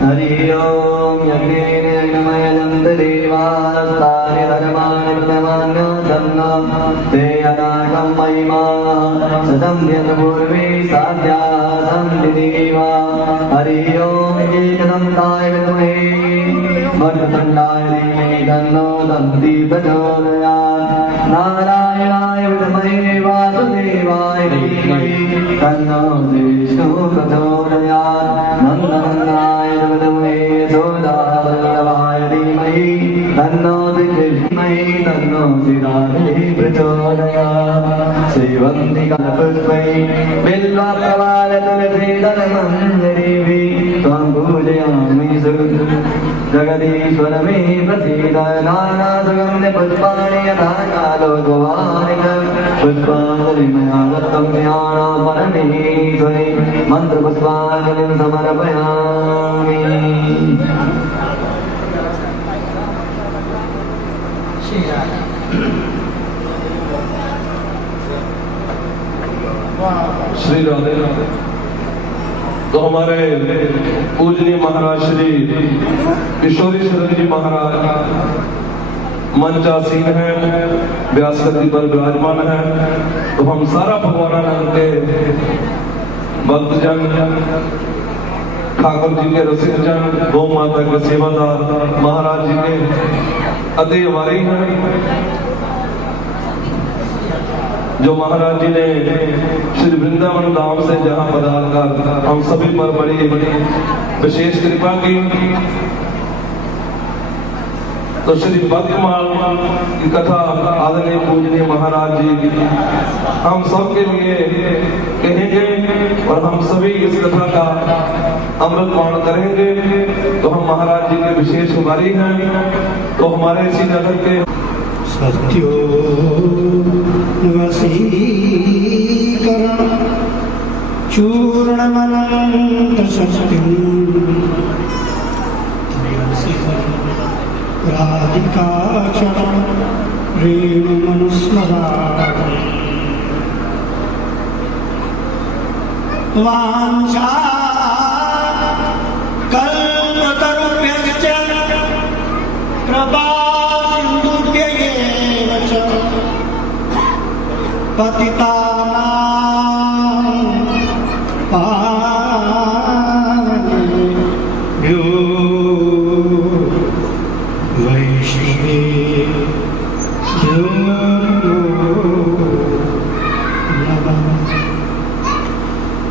हरि ओम यज्ञेन यज्ञमय नंददेवास्तानि धर्माणि प्रथमान्योदन्नं ते अनागं महिमा सदं यत्पूर्वे साध्याः सन्ति देवा हरि ओम एकदन्ताय विद्महे वक्रतुण्डाय धीमहि तन्नो दन्ति प्रचोदयात् नारायणाय विद्महे वासुदेवाय धीमहि तन्नो विष्णुः प्रचोदयात् नन्दनन्दनाय विद्महे यशोदावल्लभाय धीमहि तन्नो विष्णुः तन्नो श्रीराधे प्रचोदयात् श्रीवन्दिकापुष्पैः बिल्वप्रवालतुलसीदलमञ्जरीभिः त्वां पूजयामि जगदीश्वर मे प्रसीद नानासुगन्धपुष्पाणि यथा कालोद्भवानिकं पुष्पाञ्जलिमया दत्तं ज्ञानपरमेश्वरि मन्त्रपुष्पाञ्जलिं समर्पयामि। श्री राधे। तो हमारे पूजनीय महाराज श्री किशोरी शरण जी महाराज मंचासीन है, व्यासगद्दी पर विराजमान है। तो हम सारा भगवान के भक्तजन, ठाकुर जी के रसिक जन, गौ माता के सेवादार, महाराज जी के अति वारी हैं, जो महाराज जी ने श्री वृंदावन धाम से जहां पधार कर हम सभी पर बड़ी विशेष कृपा की। तो श्री भक्तमाल की कथा आदरणीय पूजनीय महाराज जी हम सबके लिए कहेंगे और हम सभी इस कथा का अमृतपान करेंगे। तो हम महाराज जी के विशेष कुमारी हैं। तो हमारे इसी नगर के सत्यो वशीकरण चूर्णमनंत सत्यम राधिकाचरण रेणुमनुस्मरा वाञ्छा कल्पतरुभ्यश्च कृपा पतितानां पावनेभ्यो वैष्णवेभ्यो नमः।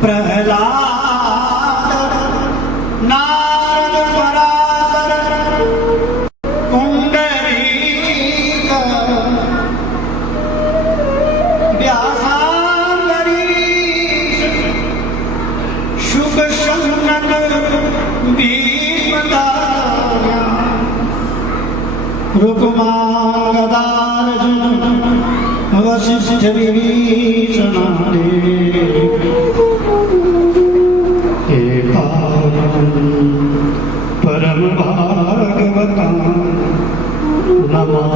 प्रहलाद नारद पराशर पुंडरीक व्यासांबरीश शुक शौनक भीष्मदाया रुक्मांगदार्जुन वशिष्ठ विभीषणादि हे पावन परम भागवतां नमः।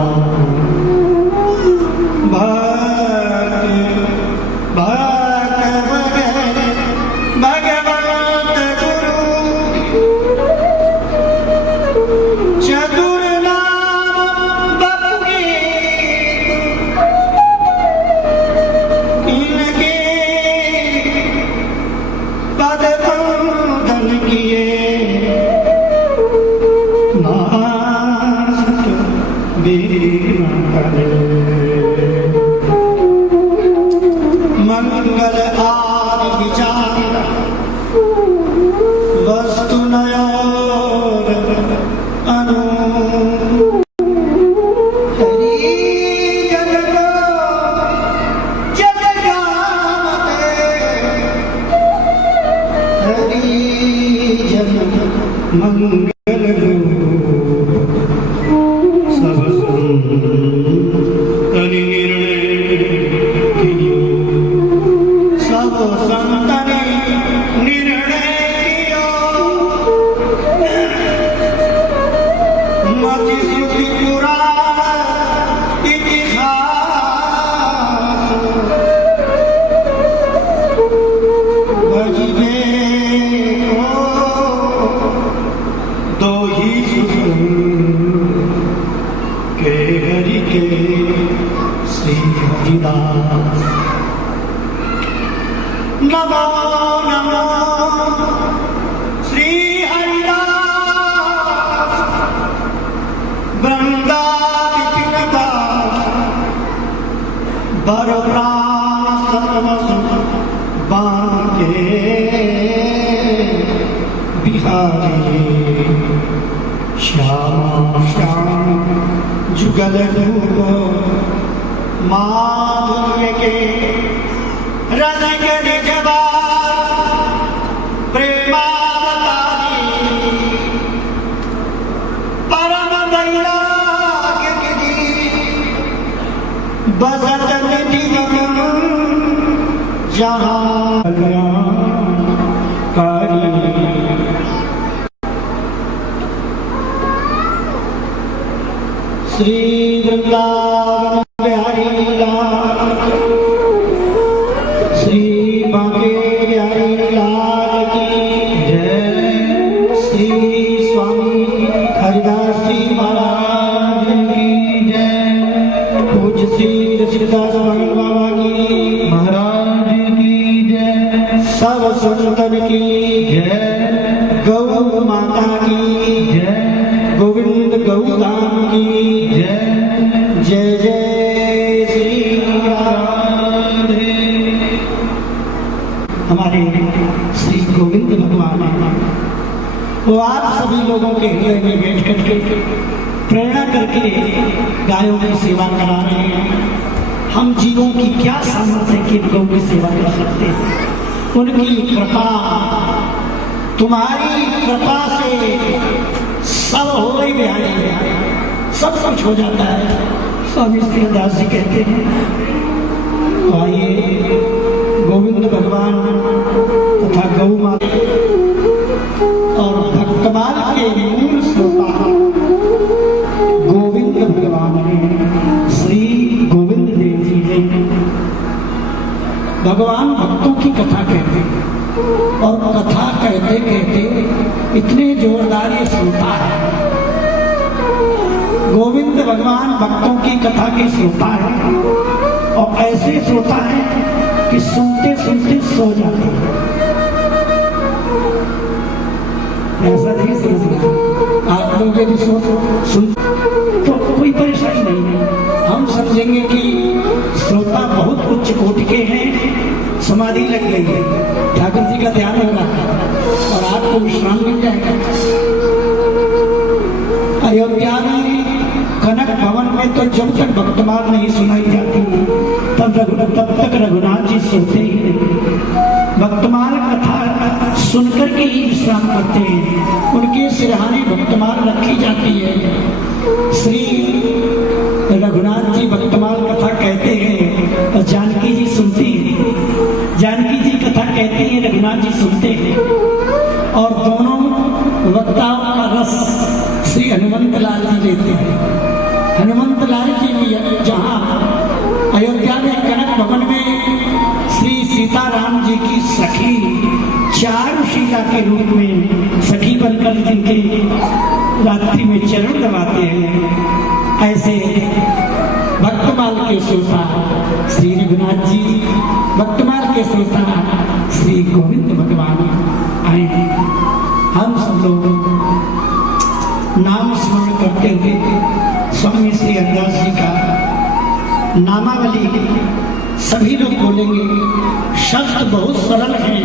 मंगल सब संतन निर्णय कियो, सब संतन निर्णय कियो, मति श्रुति पुराण इतिहास भजिबे को दो ही सुन के हरि के श्री हरिदास। नमो नमो श्री हरिदास वृंदा विपिन दास, बर प्राण सर्वस्व बांके बिहारी, श्याम श्याम जुगल रूप माधुर्य के रसिक निजबार, प्रेमावतारी परम वैराग्य की बसत निधि गगन जहाँ कल्याणकारी। श्री वृंदावन बिहारी लाल, श्री बांके बिहारी लाल की जय। श्री स्वामी हरिदास जी महाराज की जय। पूज्य श्री ऋषिदास भगत बाबा की महाराज की जय। सब संतन की जय। गौ माता की जय। गोविंद गौधाम की जय। जय जय श्री राधे। हमारे श्री गोविंद भगवान वो आप सभी लोगों के हृदय में बैठ करके प्रेरणा करके गायों की सेवा करा रहे हैं। हम जीवों की क्या सामर्थ्य की गौ की सेवा कर सकते हैं। उनकी कृपा, तुम्हारी कृपा से सब हो गई बिहारी, सब कुछ हो जाता है। स्वामी श्रीदास जी कहते हैं आइए गोविंद भगवान तथा गौ माता और भक्तमाल के मूल श्रोता गोविंद भगवान ने श्री गोविंद देव जी ने भगवान भक्तों की कथा कहते और कथा कहते कहते इतने जोरदार ये श्रोता है। गोविंद भगवान भक्तों की कथा के श्रोता है और ऐसे श्रोता है कि सुनते सुनते सो जाते हैं। ऐसा नहीं समझना, आप लोग यदि सुन तो कोई परेशानी नहीं है। हम समझेंगे कि श्रोता बहुत उच्च कोटि के हैं, समाधि लग गई है, ठाकुर जी का ध्यान हो रहा है और आपको विश्राम मिल जाएगा। अयोध्या में कनक भवन में तो जब तक भक्तमाल नहीं सुनाई जाती तब तक रघुनाथ जी सोते ही नहीं। भक्तमाल कथा सुनकर के ही विश्राम करते हैं। उनके सिरहाने भक्तमाल रखी जाती है। श्री रघुनाथ जी भक्तमाल कथा कहते हैं और जानकी जी सुनती हैं। जानकी जी कथा कहते हैं, रघुनाथ जी सुनते हैं। और दोनों वक्ताओं का रस श्री हनुमंत लाल जी लेते हैं। हनुमंत लाल जी भी जहाँ अयोध्या में कनक भवन में श्री सीताराम जी की सखी चारुशीला के रूप में सखी बनकर जिनके रात्रि में चरण दबाते हैं, ऐसे भक्तमाल के श्रोता श्री रघुनाथ जी, भक्तमाल के श्रोता श्री गोविंद भगवान आए हैं। हम सब लोग नाम स्मरण करते हुए स्वामी श्री हरिदास जी का नामावली सभी लोग बोलेंगे। शब्द बहुत सरल है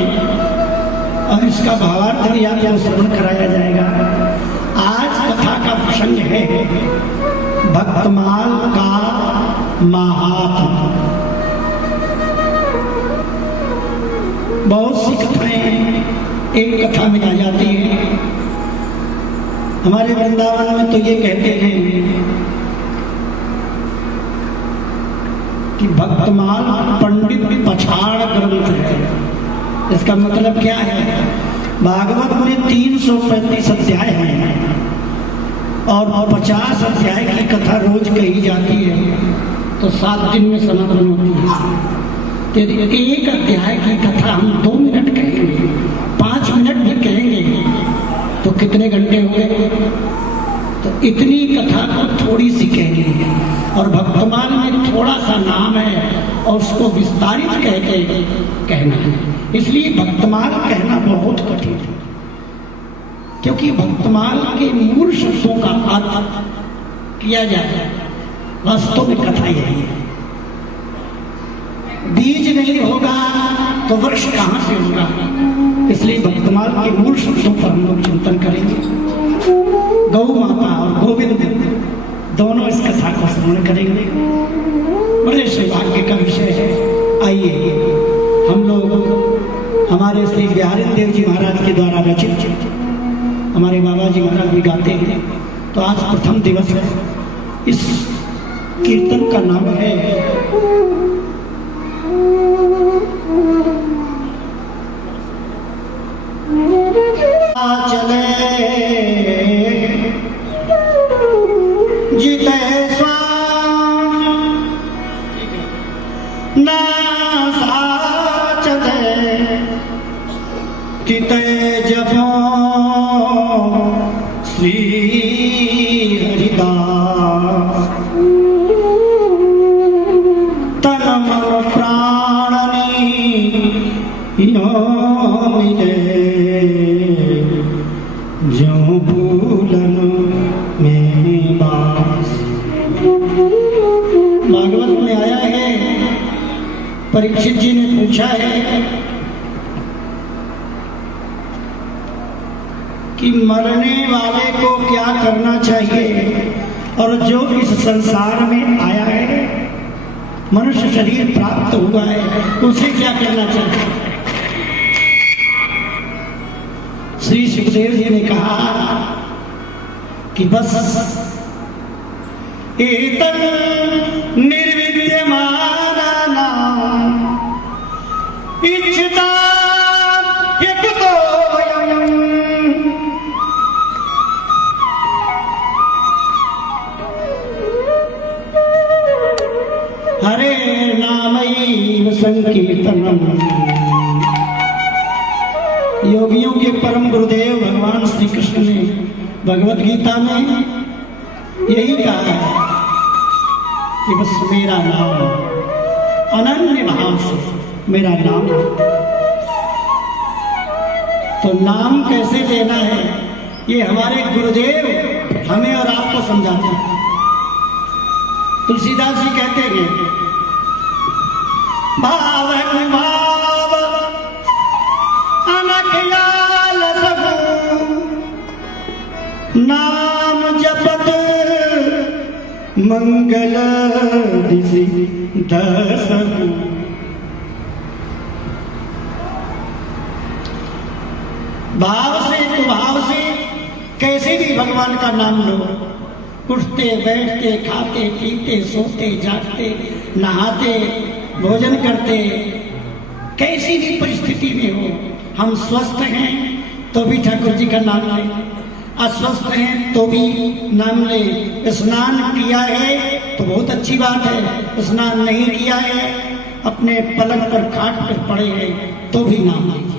और इसका भावार्थ भी आपको श्रवण कराया जाएगा। आज कथा का प्रसंग है भक्तमाल का महात्मा। बहुत सी कथाएं एक कथा में आ जाती हैं। हमारे वृंदावन में तो ये कहते हैं कि भक्तमाल पंडित पछाड़ ग्रंथ है। इसका मतलब क्या है? भागवत में 335 अध्याय हैं और 50 अध्याय की कथा रोज कही जाती है, तो 7 दिन में समापन होती है। तो एक अध्याय की कथा हम 2 मिनट कहेंगे, 5 मिनट भी कहेंगे तो कितने घंटे हो गए? तो इतनी कथा को थोड़ी सी कहेंगे, और भक्तमाल में थोड़ा सा नाम है और उसको विस्तारित कह के कहना है। इसलिए भक्तमाल कहना बहुत कठिन है, क्योंकि भक्तमाल के मूल शब्दों का अर्थ किया जाए। वास्तव में कथा यही है, बीज नहीं होगा तो वृक्ष कहां से होगा। इसलिए भक्तमाल के मूल शब्दों पर हम लोग चिंतन करेंगे। गौ माता और गोविंद दोनों इस कथा को श्रवण करेंगे। बड़े सौभाग्य का विषय है। आइए हम लोग हमारे श्री बिहारी देव जी महाराज के द्वारा रचित, हमारे बाबा जी महाराज भी गाते हैं, तो आज प्रथम दिवस है। इस कीर्तन का नाम है चले जीते स्वामी ना साचते तीते जपो श्री हरिदास तन मन प्राणनी यो मिले जो भूलन में बास। भागवत में आया है, परीक्षित जी ने पूछा है कि मरने वाले को क्या करना चाहिए, और जो इस संसार में आया है, मनुष्य शरीर प्राप्त हुआ है, उसे क्या करना चाहिए। श्री सुखदेव जी ने कहा कि बस एतन निर्विद्यमाना इच्छता एकतो वयम्। हरे नामैव संकीर्तनम्। योगियों के परम गुरुदेव भगवान श्री कृष्ण ने भगवत गीता में यही कहा है कि बस मेरा नाम, अनन्य भाव से मेरा नाम। तो नाम कैसे लेना है, ये हमारे गुरुदेव हमें और आपको समझाते हैं। तुलसीदास जी कहते हैं भाव भाव अनखयाल सबू नाम जपत मंगल दिसि दसबू। भाव से तो भाव से कैसे भी भगवान का नाम लो। उठते बैठते खाते पीते सोते जागते नहाते भोजन करते, कैसी भी परिस्थिति में हो, हम स्वस्थ हैं तो भी ठाकुर जी का नाम लें, अस्वस्थ हैं तो भी नाम लें। स्नान किया है तो बहुत अच्छी बात है, स्नान नहीं किया है, अपने पलंग पर खाट पर पड़े हैं तो भी नाम लीजिए।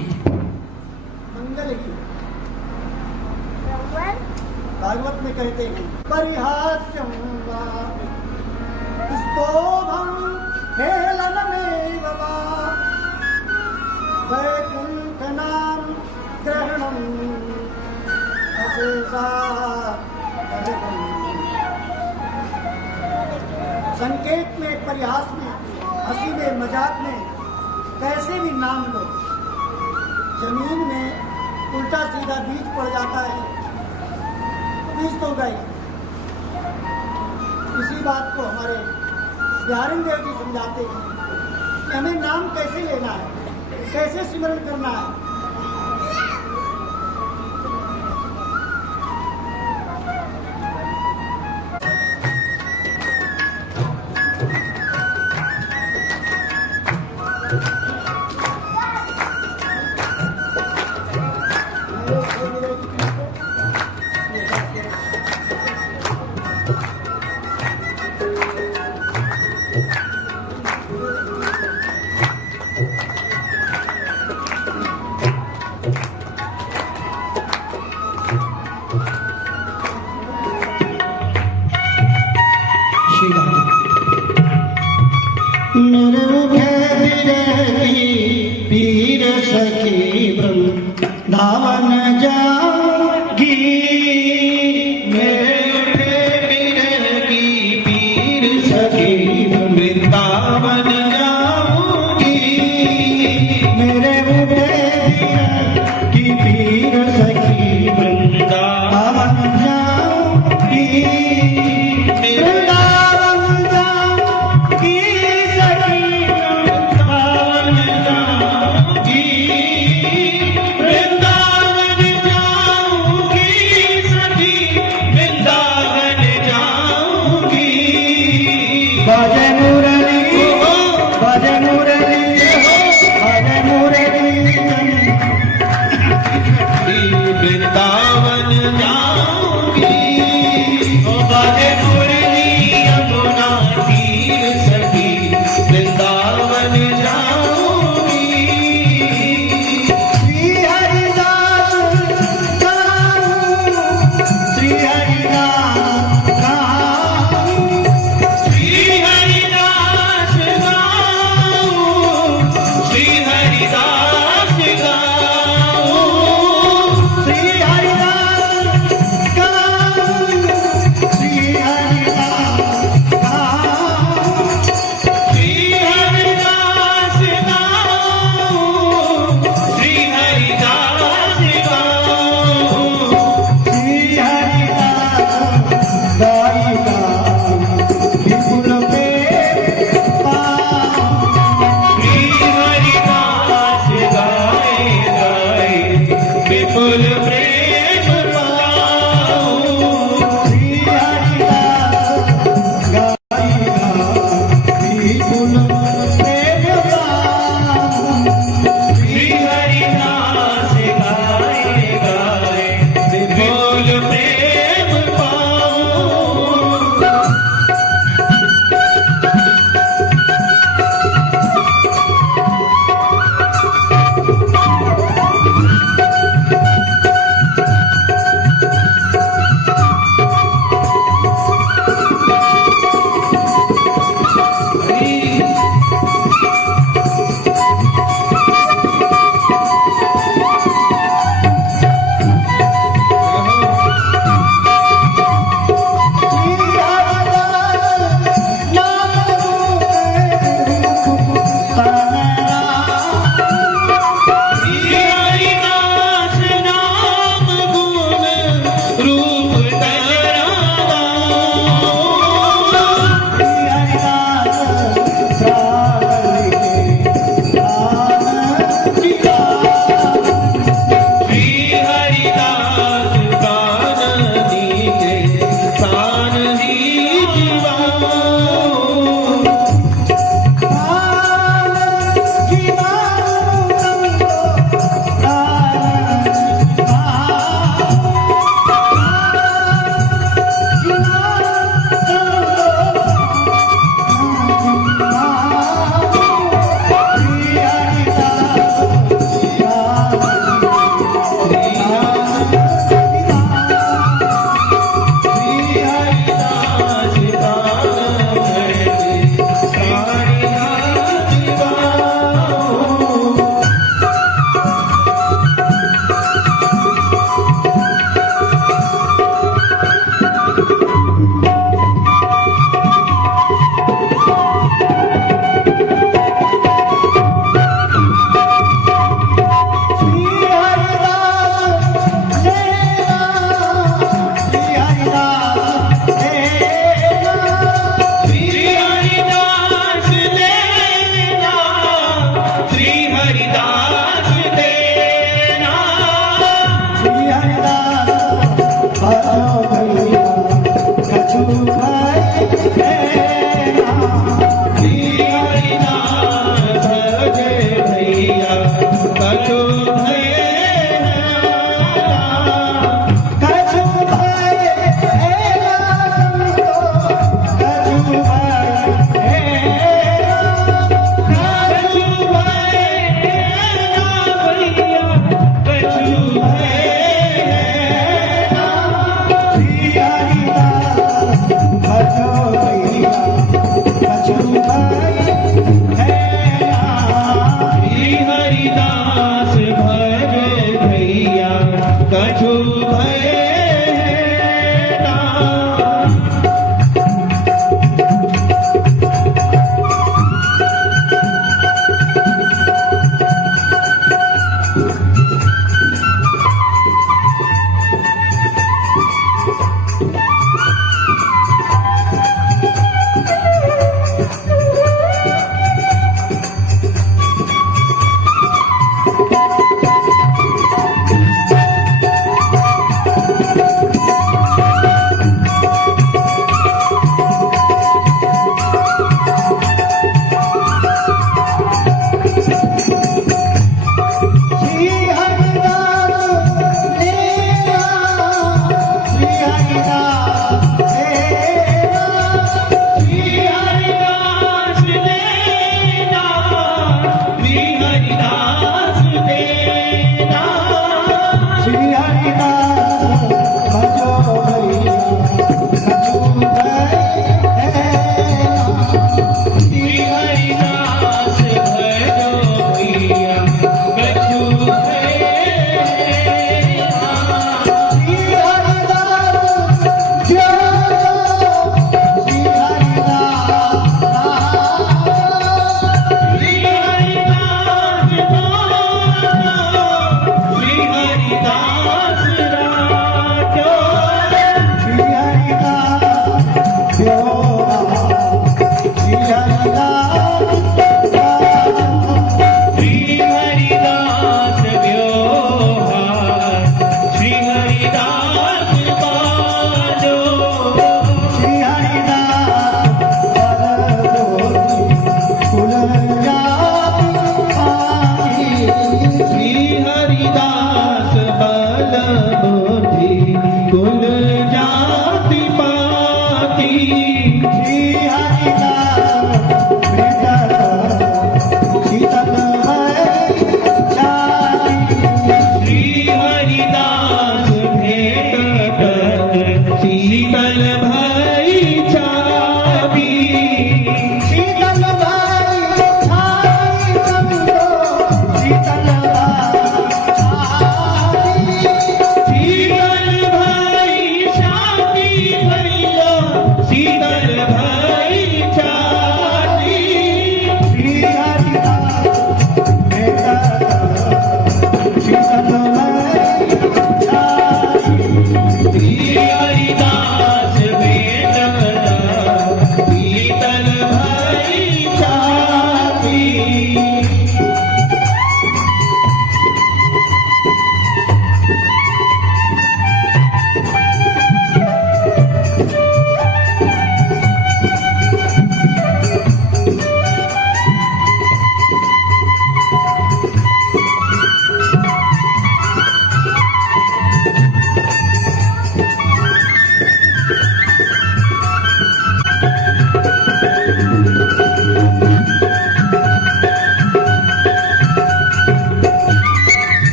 भागवत में कहते हैं परिहास्यं वा स्तोभं हेलनमेव वा वैकुण्ठनाम ग्रहणम् अशेषा। संकेत में, परिहास में, हंसी में, मजाक में कैसे भी नाम लो, जमीन में उल्टा सीधा बीज पड़ जाता है, बीज तो गए। इसी बात को हमारे बिहारी देव जी समझाते हैं कि हमें नाम कैसे लेना है, कैसे स्मरण करना है। मेरे बिरही पीर सखी वृंदावन जाऊंगी मेरे बिरही पीर सखी वृंदावन जाऊंगी मेरे बिरही पीर सखी वृंदावन जाऊंगी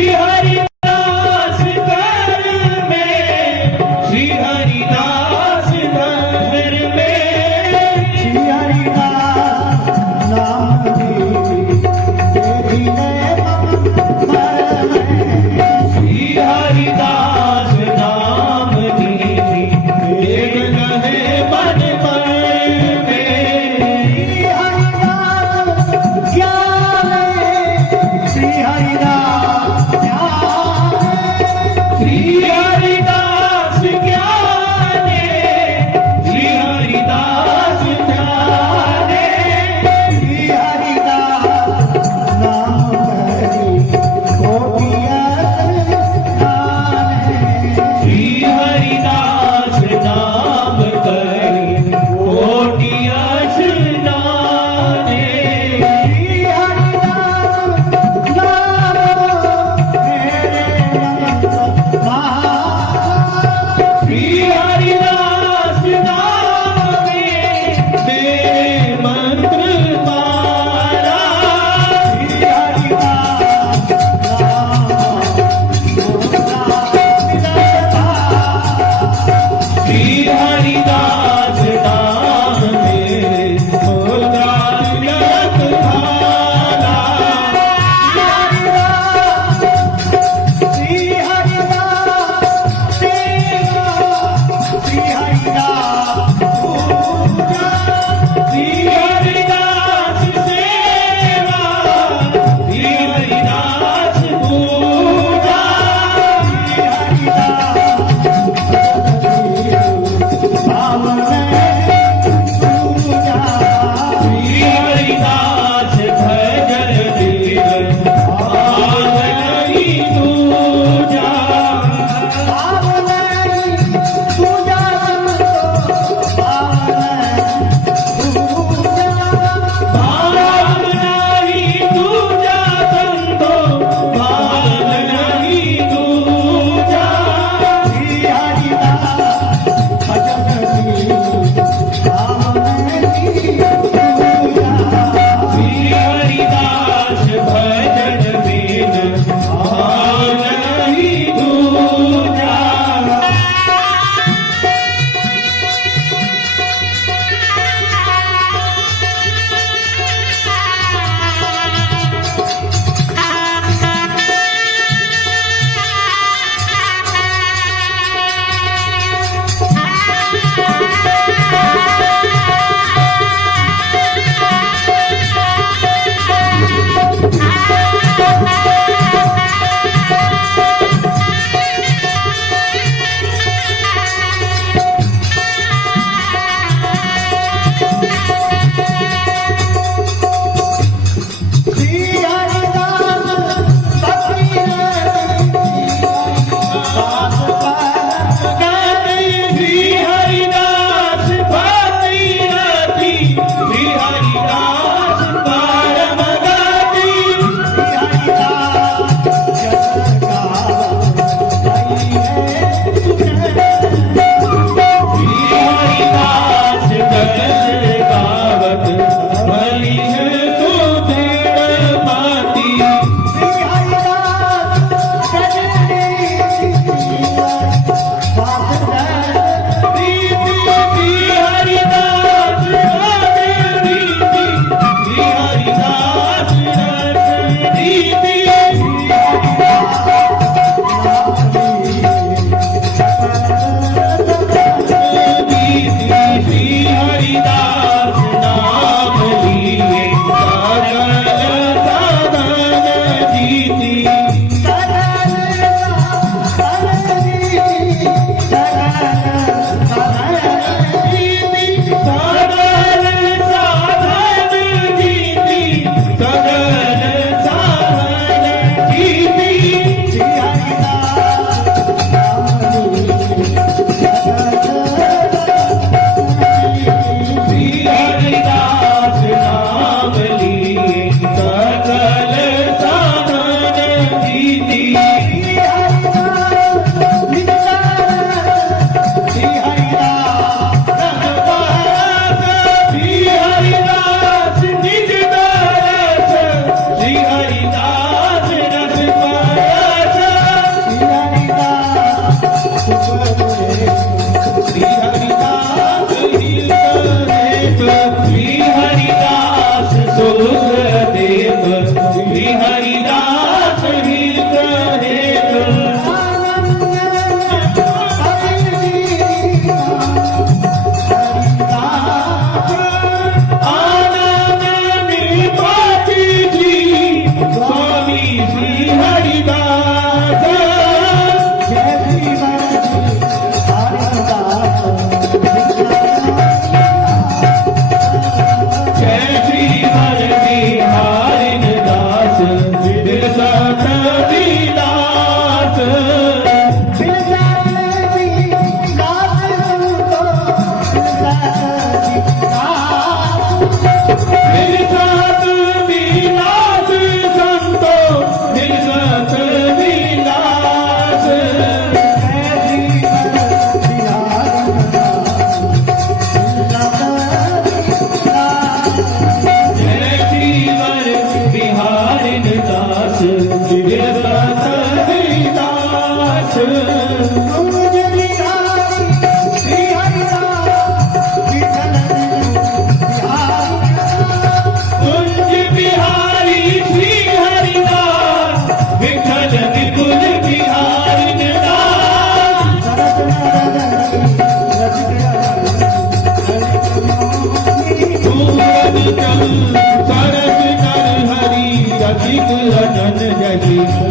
श्री हरिदास घर में, श्री हरिदास घर में, श्री हरिदास नाम देखी श्री हरिदास नाम दीदी एक कहे मन पर श्री हरिदास क्या श्री हरिदास क्या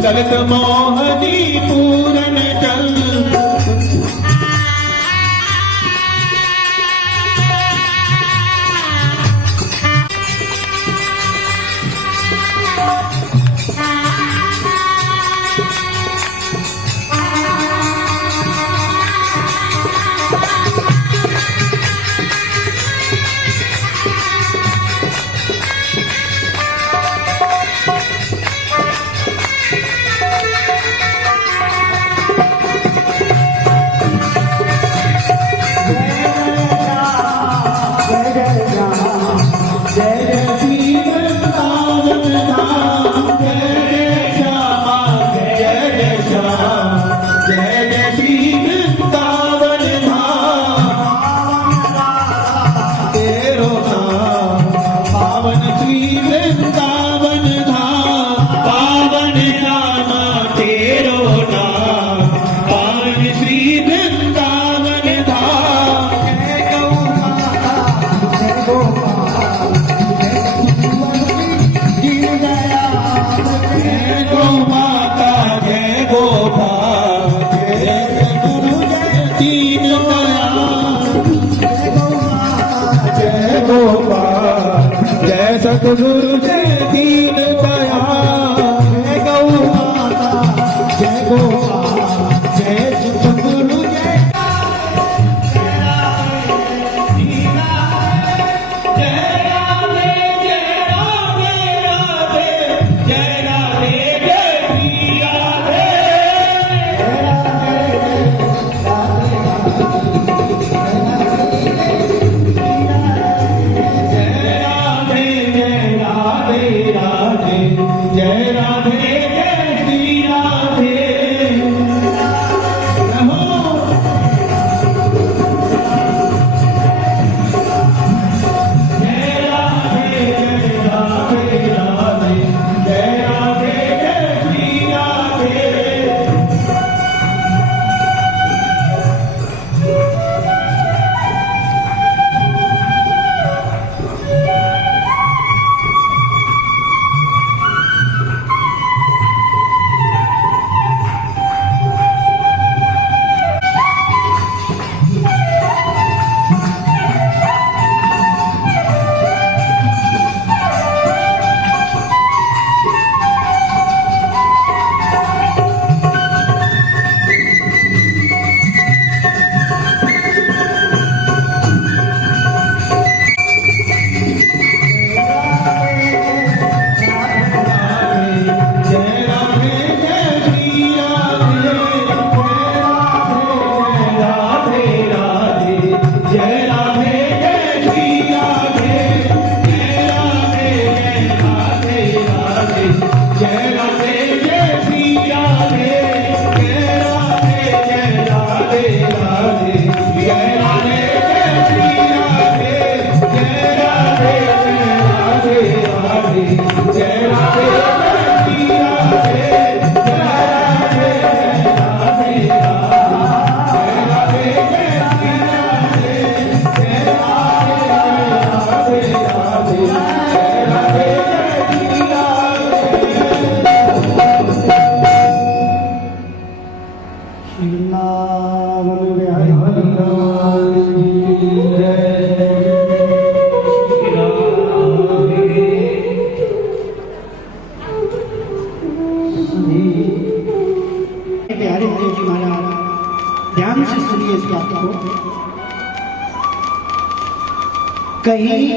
ललित मोहनी पूरन चल सतगुरु जय दीन दयाल जय गौ माता जय गोपाल जय सतगुरु जय बिहारी देव जी महाराज, ध्यान से सुनिए इस बात को। कहीं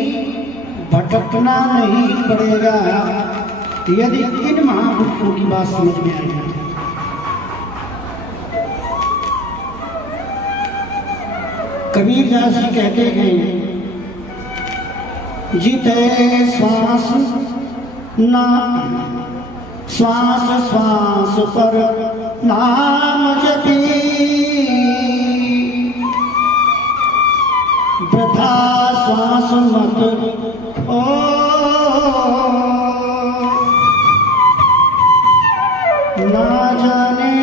भटकना नहीं पड़ेगा यदि इन महापुरुषों की बात समझ में आ जाए। कबीरदास जी कहते हैं, जिते श्वास ना श्वास श्वास पर नाम जपी, वृथा श्वास मत ओ, ना जाने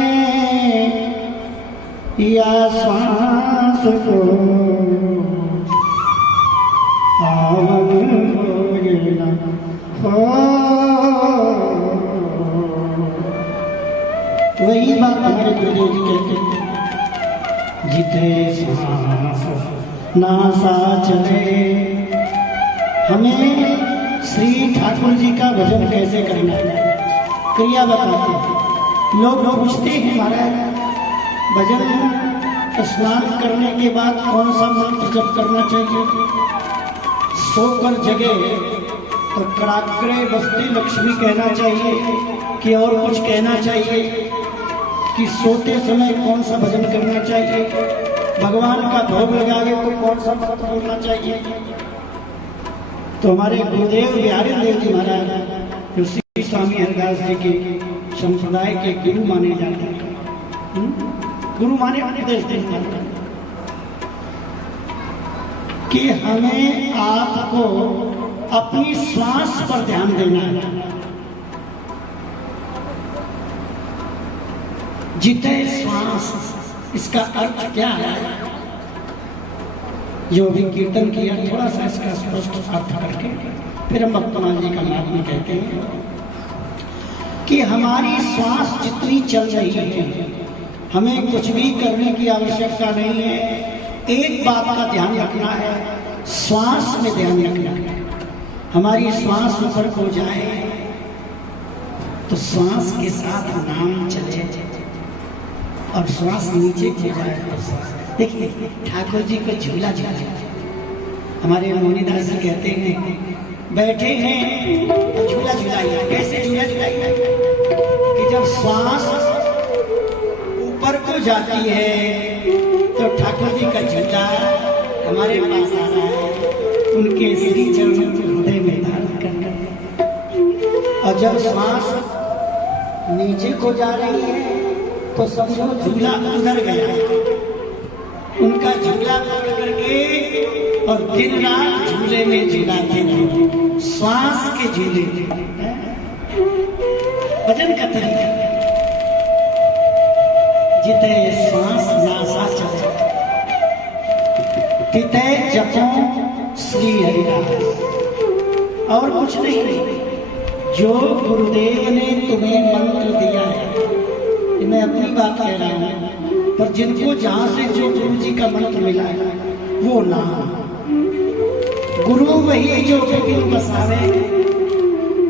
या श्वास को आवन भोजना हो। वही बात हमारे गुरुदेव जी कहते हैं, जिते श्वास नासा चले। हमें श्री ठाकुर जी का भजन कैसे करना है, क्रिया बताते हैं। लोग पूछते हैं महाराज भजन स्नान करने के बाद कौन सा मंत्र जप करना चाहिए? सोकर जगे तो कराग्रे बस्ती लक्ष्मी कहना चाहिए कि और कुछ कहना चाहिए? कि सोते समय कौन सा भजन करना चाहिए? भगवान का भोग लगावे तो कौन सा मंत्र बोलना चाहिए? तो हमारे गुरुदेव बिहारी देव जी महाराज जो श्री स्वामी हरिदास जी के संप्रदाय के गुरु माने जाते हैं, गुरु माने उपदेश देते हैं कि हमें आपको अपनी श्वास पर ध्यान देना है। जिते श्वास, इसका अर्थ क्या है? जो भी कीर्तन किया थोड़ा सा इसका स्पष्ट अर्थ करके फिर हम भक्तमाल जी का महात्म्य कहते हैं कि हमारी श्वास जितनी चल रही है हमें कुछ भी करने की आवश्यकता नहीं है। एक बात का ध्यान रखना है, श्वास में ध्यान रखना है। हमारी श्वास ऊपर को जाए तो श्वास के साथ नाम चले और श्वास नीचे को जाए तो देखिए ठाकुर जी को झूला झूला। हमारे मोहनीदास जी कहते हैं बैठे हैं झूला झूलाइए। कैसे झूला झूलाइए? कि जब श्वास ऊपर को जाती है तो ठाकुर जी का झूला हमारे पास आ रहा है, उनके श्री चरणों को हृदय में धारण करना। और जब श्वास नीचे को जा रही है तो समझो झूला उधर गया, उनका झूला पकड़ करके और दिन रात झूले में झूलाते रहो, श्वास के झूले। भजन का तरीका जिते श्वास नासा चले तिते जपो श्री हरिदास। और कुछ नहीं, जो गुरुदेव ने तुम्हें मंत्र दिया है, मैं अपनी बात कह रहा हूं, पर जिनको जहां से जो गुरु जी का मंत्र मिला है वो नाम। गुरु वही जो विपिन बसावे,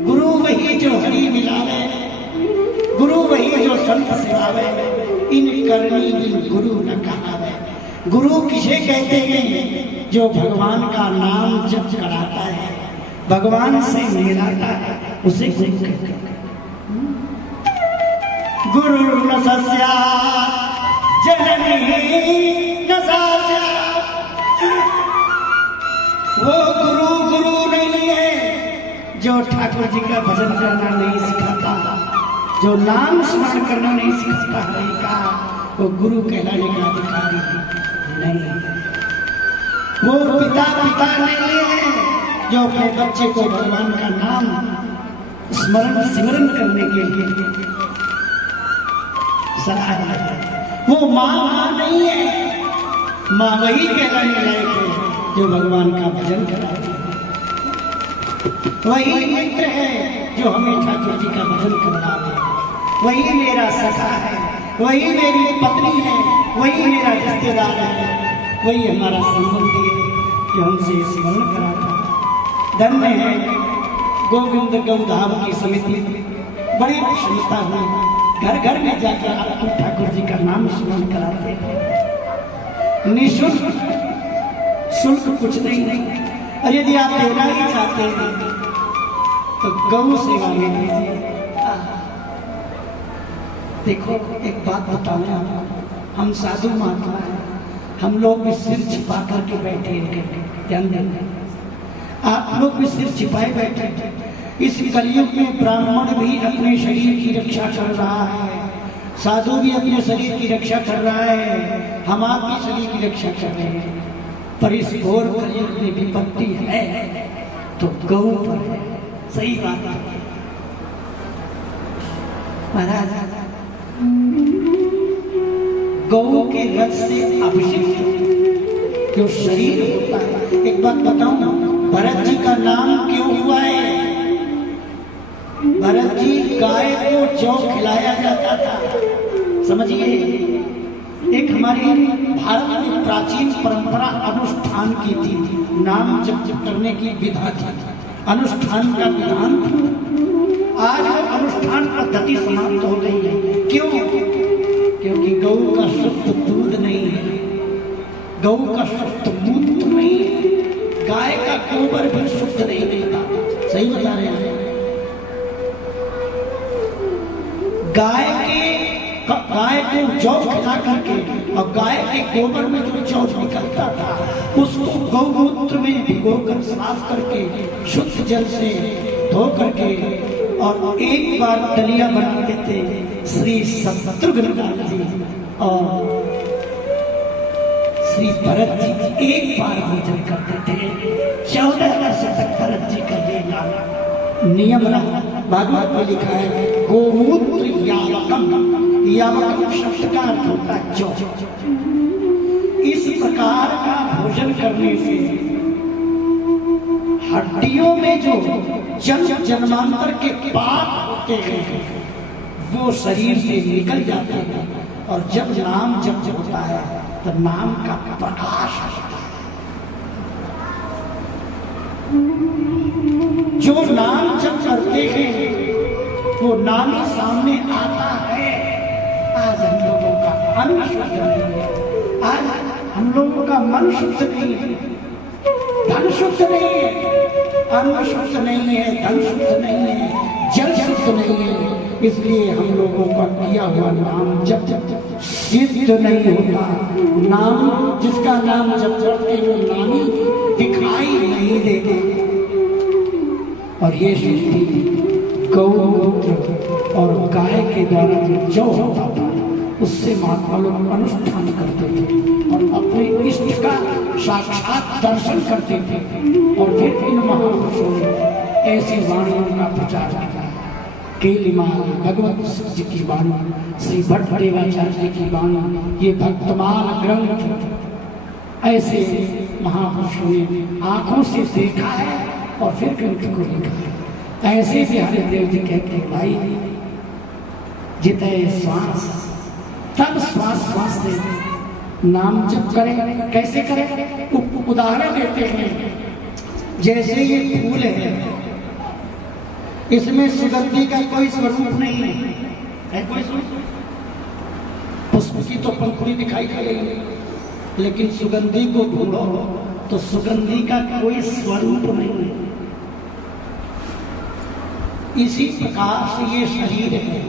गुरु वही जो हरि मिलावे, गुरु वही जो संत सिखावे, इन करनी बिन गुरु न कहावे। गुरु किसे कहते हैं? जो भगवान का नाम जप कराता है, भगवान से मिलाता है, उसे गुरु कहते हैं। गुरु न सस्या जननी न सास्या। वो गुरु नहीं है जो ठाकुर जी का भजन करना नहीं सिखाता, जो नाम स्मरण करना नहीं सिखाता हरि का, वो गुरु कहलाने का अधिकारी नहीं। वो पिता नहीं है जो अपने बच्चे को भगवान का नाम सिमरन करने के लिए सलाह है। वो माँ नहीं है, माँ वही कहलाने लायक है जो भगवान का भजन करा। वही मित्र है जो हमें ठाकुर जी का भजन करवा दे। वही मेरा सखा है, वही मेरी पत्नी है, वही मेरा रिश्तेदार है, वही हमारा संबंधी है जो हमसे स्मरण कराता। धन्य है गोविंद गौधाम की समिति, बड़ी प्रसन्नता हुई घर घर में जाकर आपको ठाकुर जी का नाम स्मरण कराते हैं। निःशुल्क, शुल्क कुछ नहीं। और यदि आप देना ही चाहते हैं तो गौ सेवा में दीजिए। देखो एक बात बताऊं आपको, हम साधु महात्मा हैं, हम लोग भी सिर छिपा करके बैठे हैं। ध्यान देना, आप लोग भी सिर छिपाए बैठे। इस कलयुग में ब्राह्मण भी अपने शरीर की रक्षा कर रहा है, साधु भी अपने शरीर की रक्षा कर रहा है, हम आपके शरीर की रक्षा कर रहे हैं। पर इस घोर कलयुग में विपत्ति है तो गौ पर है। सही बात है महाराज। गौ के रस से अभिषेक जो शरीर होता है, एक बात बताऊं, भरत जी का नाम क्यों हुआ है? भरत जी गाय को जौ खिलाया जाता था। समझिए, एक हमारी भारत में प्राचीन परंपरा अनुष्ठान की थी, नाम जप करने की विधा थी, अनुष्ठान का विधान था। आज वो अनुष्ठान पद्धति समाप्त हो गई है। क्यों? क्योंकि गौ का शुद्ध दूध नहीं है, गौ का शुद्ध मूत्र नहीं है, गाय का गोबर भी शुद्ध नहीं देता। सही बता रहे हैं। गाय को जौ खिला करके और गाय के गोबर में जो जौ निकलता था उसको गौमूत्र में भिगोकर साफ करके शुद्ध जल से धो करके और एक बार दलिया बनाते थे। श्री शत्रुघ्न जी और श्री भरत जी एक बार भोजन करते थे। 14 वर्ष तक भरत जी का ये नियम रहा। भागवत में लिखा है गोमूत्र यावकम, यावकम शब्द का अर्थ होता है जौ। इस प्रकार का भोजन करने से हड्डियों में जो जन्म जन्मांतर के पाप होते हैं वो शरीर से निकल जाते हैं। और जब नाम जप होता है तो नाम का प्रकाश होता है। जो नाम जप करते हैं वो नाम ही सामने आता है। आज हम लोगों का अन्न शुद्ध नहीं है, आज हम लोगों का मन शुद्ध नहीं है, धन शुद्ध नहीं है, अन्न शुद्ध नहीं है, धन शुद्ध नहीं है, जल शुद्ध नहीं है। इसलिए हम लोगों का किया हुआ नाम जब सिद्ध नहीं होता। नाम जिसका नाम जब करते वो नामी दिखाई नहीं देते। और ये शुद्धि गौमूत्र और गाय के द्वारा जो होता था उससे महात्मा लोग अनुष्ठान करते थे और अपने इष्ट का साक्षात दर्शन करते थे। और फिर इन महापुरुषों ने ऐसी वाणियों का प्रचार किया। केलिमान भगवत जी की वाणी, श्री भट्ट देवाचार्य जी की वाणी, ये भक्तमाल ग्रंथ ऐसे महापुरुषों ने आंखों से देखा है और फिर ग्रंथ को लिखा है। ऐसे भी हरिदेव जी कहते हैं भाई जितने श्वास तब श्वास श्वास से नाम जप करें। कैसे करें? उदाहरण देते हैं। जैसे ये फूल है, इसमें सुगंधि का कोई स्वरूप नहीं है कोई स्वरूप। पुष्प की तो पंखुड़ी दिखाई पड़ेगी, लेकिन सुगंधि को ढूंढो तो सुगंधि का कोई स्वरूप नहीं है। इसी प्रकार से ये शरीर है।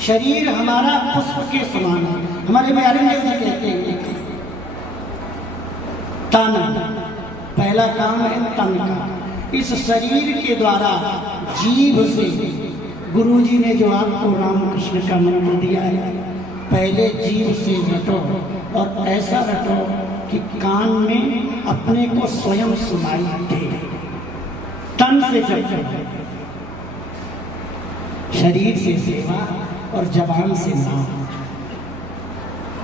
शरीर हमारा पुष्प के समान है। हमारे बिहारी देव जी कहते हैं तन, पहला काम है तन का। इस शरीर के द्वारा जीव से गुरु जी ने जो आपको रामकृष्ण का मंत्र दिया है, पहले जीव से रटो और ऐसा रटो कि कान में अपने को स्वयं सुनाई दे। तन से जप, शरीर से सेवा और जबान से नाम।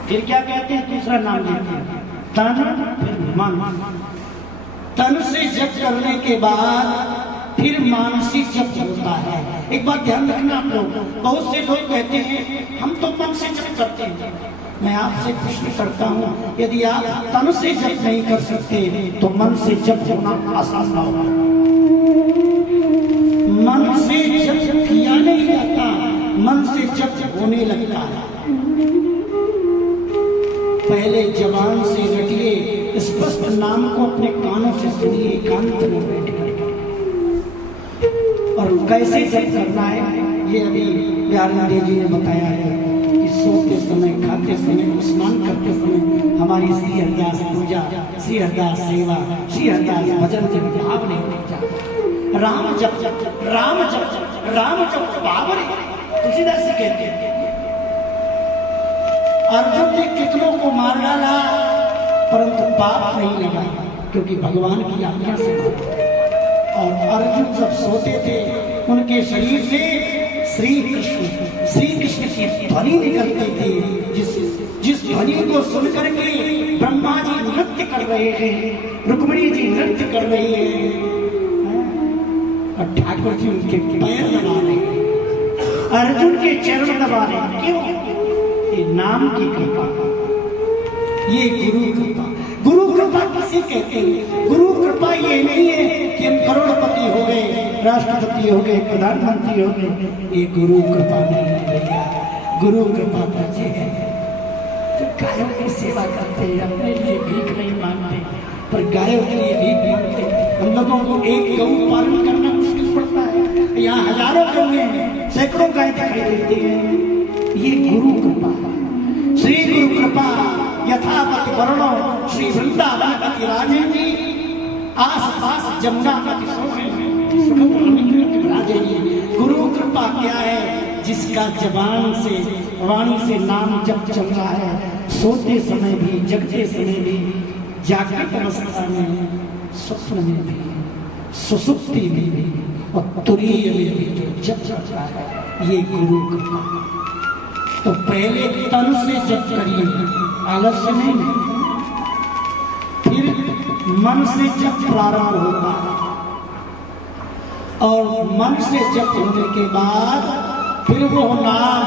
फिर क्या कहते हैं? दूसरा नाम लेते हैं तन, फिर मन। तन से जप करने के बाद फिर मानसिक जप होता है। एक बात ध्यान रखना आप लोग, बहुत से लोग कहते हैं हम तो मन से जप करते हैं। मैं आपसे प्रश्न करता हूँ, यदि आप तन से जप नहीं कर सकते तो मन से जप होना आसान होगा। मन से जप किया नहीं जाता, मन से जप पहले जबान से रटिए, स्पष्ट नाम को अपने कानों से सुनिए एकांत में बैठकर। और कैसे जप करना है ये अभी प्यारे देव जी ने बताया है कि सोते समय, खाते समय, स्नान करते समय हमारी श्री हरदास पूजा, श्री हरदास सेवा, श्री हरदास भजन के भाव नहीं होने जाते। राम जप राम जप राम जप बाबर तुलसीदास जी कहते हैं। अर्जुन ने कितनों को मार डाला परंतु पाप नहीं लगा, क्योंकि भगवान की आज्ञा से मारा। और अर्जुन जब सोते थे उनके शरीर से श्री कृष्ण की ध्वनि निकलती थी, जिस ध्वनि को सुनकर के ब्रह्मा जी नृत्य कर रहे हैं, रुक्मिणी जी नृत्य कर रही है, और ठाकुर जी उनके पैर दबा रहे हैं, अर्जुन के चरण दबा रहे हैं। क्यों? ये नाम की कृपा, ये गुरु कृपा। गुरु कृपा किसे कहते हैं? गुरु कृपा ये नहीं है कि हम करोड़पति हो गए, राष्ट्रपति हो गए, प्रधानमंत्री हो गए। ये गुरु कृपा नहीं है भैया। गुरु कृपा बच्चे है तो गायों की सेवा करते हैं, अपने लिए भीख नहीं मांगते, पर गायों के लिए भीख मांगते। हम लोगों को एक गौ पालन करना मुश्किल पड़ता है, यहाँ हजारों गौएं हैं, सैकड़ों गाय दिखाई देती है। ये गुरु कृपा, श्री गुरु कृपा। यथापति वर्णो श्री वृंदावनपति राजेन जी, आस पास जमुनापति राजेन जी। गुरु कृपा क्या है? जिसका जबान से, वाणी से नाम जप चल रहा है, सोते समय भी, जगते समय भी, जागृत अवस्था में, स्वप्न में भी, सुसुप्ति में भी, और तुरीय में भी जो जप चल रहा है, ये गुरु कृपा। तो पहले तन से जप करिए, आलस्य नहीं, फिर मन से जप प्रारंभ होगा, और मन से जप होने के बाद फिर वो नाम,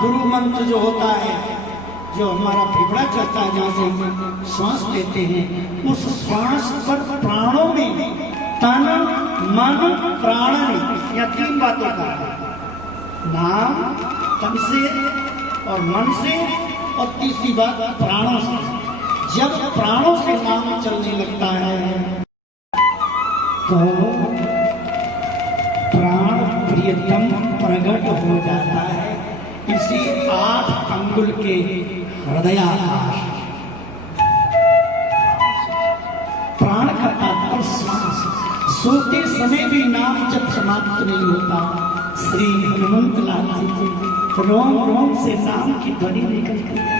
गुरु मंत्र जो होता है, जो हमारा फेफड़ा चलता है, जहाँ से हम श्वास लेते हैं, उस श्वास पर प्राणों में तन, मन, प्राण में, या तीन बातों का नाम तन से और मन से, और तीसरी बात प्राणों से। जब प्राणों से नाम चलने लगता है तो प्राण प्रियतम प्रकट हो जाता है। इसी 8 अंगुल के हृदयाकाश, प्राण का तात्पर्य श्वास। सोते समय भी नाम जब समाप्त नहीं होता, श्री हनुमंत लाल जी रोम रोम से नाम की ध्वनि निकलती है।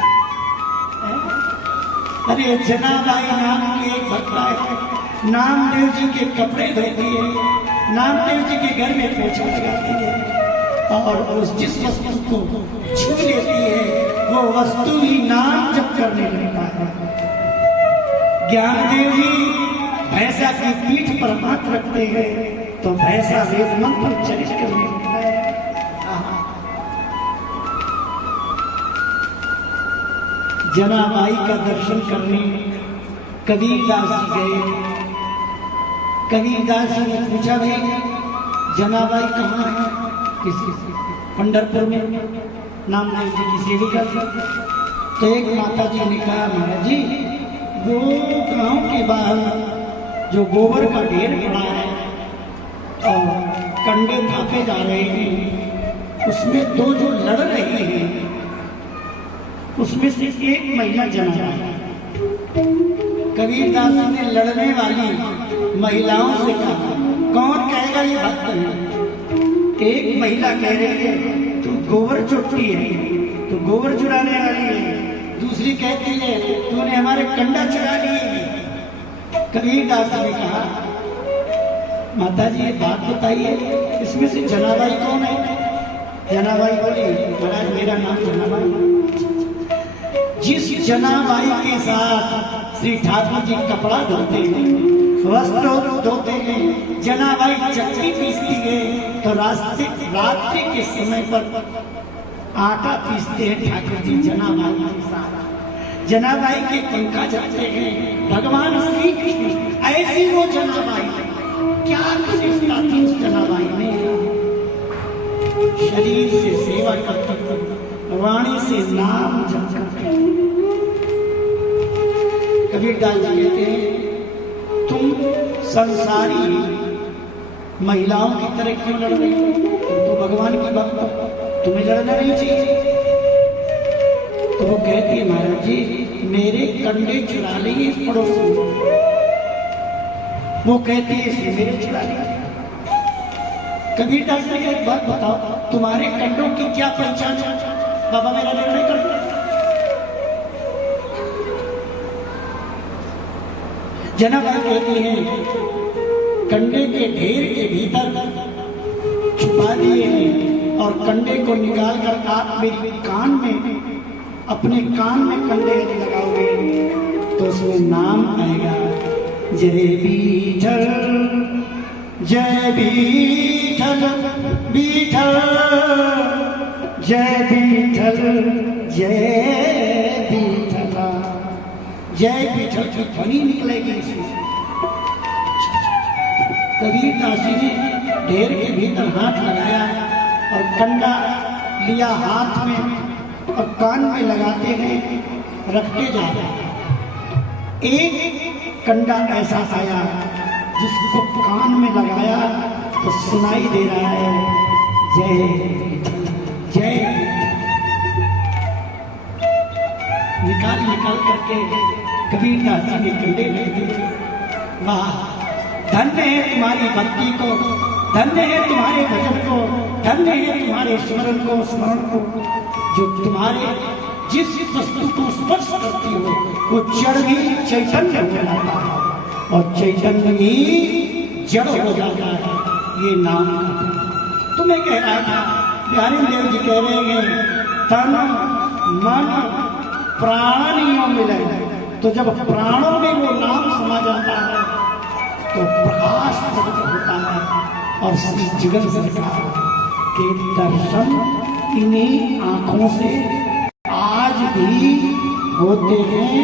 अरे जनाबाई नाम की एक भक्ता है, नामदेव जी के कपड़े धोती है, नामदेव जी के घर में पोछा लगाती है, और उस जिस वस्तु को छू लेती है वो वस्तु ही नाम जप करने लगता है। ज्ञानदेव जी भैंसा की पीठ पर हाथ रखते हैं तो भैंसा वेद मंत्र उच्चारित करने लगता है। जनाबाई का दर्शन करने कबीरदास जी गए। कबीरदास जी ने पूछा, भाई जनाबाई कहाँ है? किसी पंढरपुर में नामदेव जी की सेविका थी। तो एक माता जी ने कहा, महाराज जी वो गांव के बाहर जो गोबर का ढेर पड़ा है और कंडे थापे जा रहे हैं, उसमें 2 जो लड़ रहे हैं, उसमें से एक महिला जना है। कबीरदास ने लड़ने वाली महिलाओं से कहा, कौन कहेगा ये भक्त है? एक महिला कह रही है, तू गोबर चुटती है, तू गोबर चुराने वाली है। दूसरी कहती है, तूने हमारे कंडा चुरा लिए। कबीरदास ने कहा, माता जी ये बात बताइए, इसमें से जनाबाई कौन है? जनाबाई बोली, महाराज मेरा नाम जनाबाई। जिस जनाबाई के साथ श्री ठाकुर जी कपड़ा धोते हैं, वस्त्र धोते हैं, जनाबाई चक्की पीसती है, तो रात्रि के समय पर आटा पीसते हैं ठाकुर जी जनाबाई के साथ। जनाबाई के पंखा जाते हैं भगवान श्री कृष्ण। ऐसी वो जनाबाई, क्या विशेषता थी उस जनाबाई में? शरीर से सेवा करते थे, वाणी से नाम जप करते, कबीरदास जी कहते हैं तुम संसारी महिलाओं की तरह क्यों लड़ रही हो? तुम तो भगवान की भक्त हो, तुम्हें लड़ना नहीं चाहिए। तो वो कहती है महाराज जी मेरे कंडे चुरा लिए इस पड़ोसी ने। वो कहती है इसने मेरे चुरा लिए। कबीरदास ने एक बात बताओ, तुम्हारे कंडों की क्या पहचान है? बाबा मेरा निर्णय कर दो। जनक कहती है कंडे के ढेर के भीतर छुपा दिए हैं और कंडे को निकाल कर आप मेरे कान में, अपने कान में कंडे लगाओगे तो उसमें नाम आएगा जय बीठल जय बीठल बीठल जय बीठल जय बीठला। जय बीठल की ध्वनि निकलेगी इसमें। कबीरदास जी ने ढेर के भीतर हाथ लगाया और कंडा लिया हाथ में और कान में लगाते हैं, रखते जा रहे हैं। एक कंडा ऐसा आया जिसको कान में लगाया तो सुनाई दे रहा है जय जय। निकाल निकाल करके कबीरदास जी ने कंडे ले दिए। वाह धन्य है तुम्हारी भक्ति को, धन्य है तुम्हारे भजन को, धन्य है तुम्हारे स्मरण को जो तुम्हारे जिस वस्तु को स्पर्श करती हो वो जड़ भी चैतन्य हो जाता है और चैतन्य भी जड़ हो जाता है। ये नाम तो मैं कह रहा था, प्यारे देव जी कह रहे हैं तन मन प्राणियों मिले, तो जब प्राणों में वो नाम समा जाता है तो प्रकाश प्रकट होता है और श्री जुगल सरकार के दर्शन इन्हीं आंखों से आज भी होते हैं।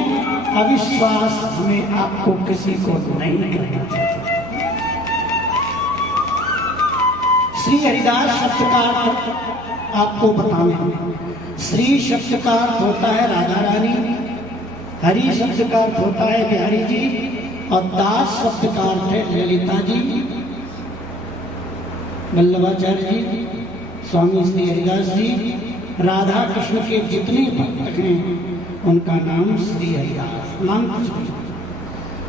अविश्वास हमें आपको किसी को नहीं करना चाहिए। श्री हरिदास शब्द का अर्थ आपको बताने। श्री शब्द का अर्थ होता है राधा रानी, हरि शब्द का अर्थ होता है बिहारी जी और दास शब्द का अर्थ है ललिता जी, वल्लभाचार्य जी, स्वामी श्री हरिदास जी। राधा कृष्ण के जितने भक्त हैं उनका नाम श्री हरिदास नाम कृष्ण।